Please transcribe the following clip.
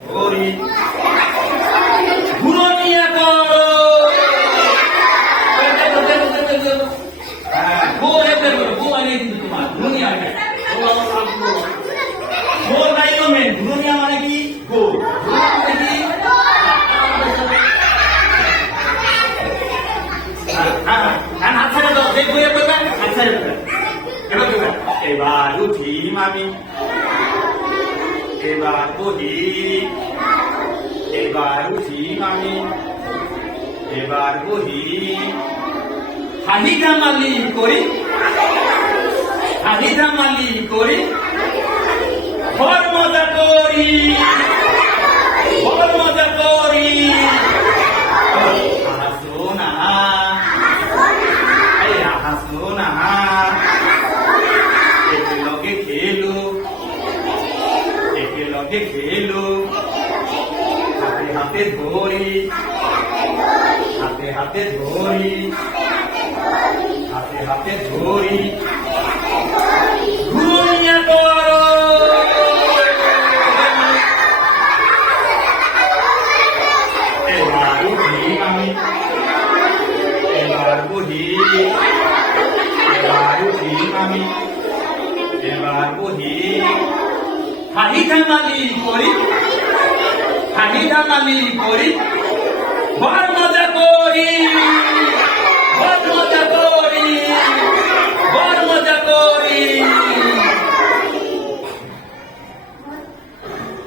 করি ঘুরনিয়া করো ঘুরনিয়া মানে কি গো এবার উঠি মামি এবার বহি এবার উঠি মামি এবার বহি হাহি জামালি করি হাহি জামালি করি বড় মজা করি বড় মজা করি হাসো না হাসো না একে খেলো একে খেলো হাতে হাতে ধরি হাতে হাতে ধরি হাতে হাতে ধরি ঘুমিয়ে পড়ো এবার উঠি আমি এবার বহি এবার উঠি আমি এবার বহি হাহি জামালি করি হাহি জামালি করি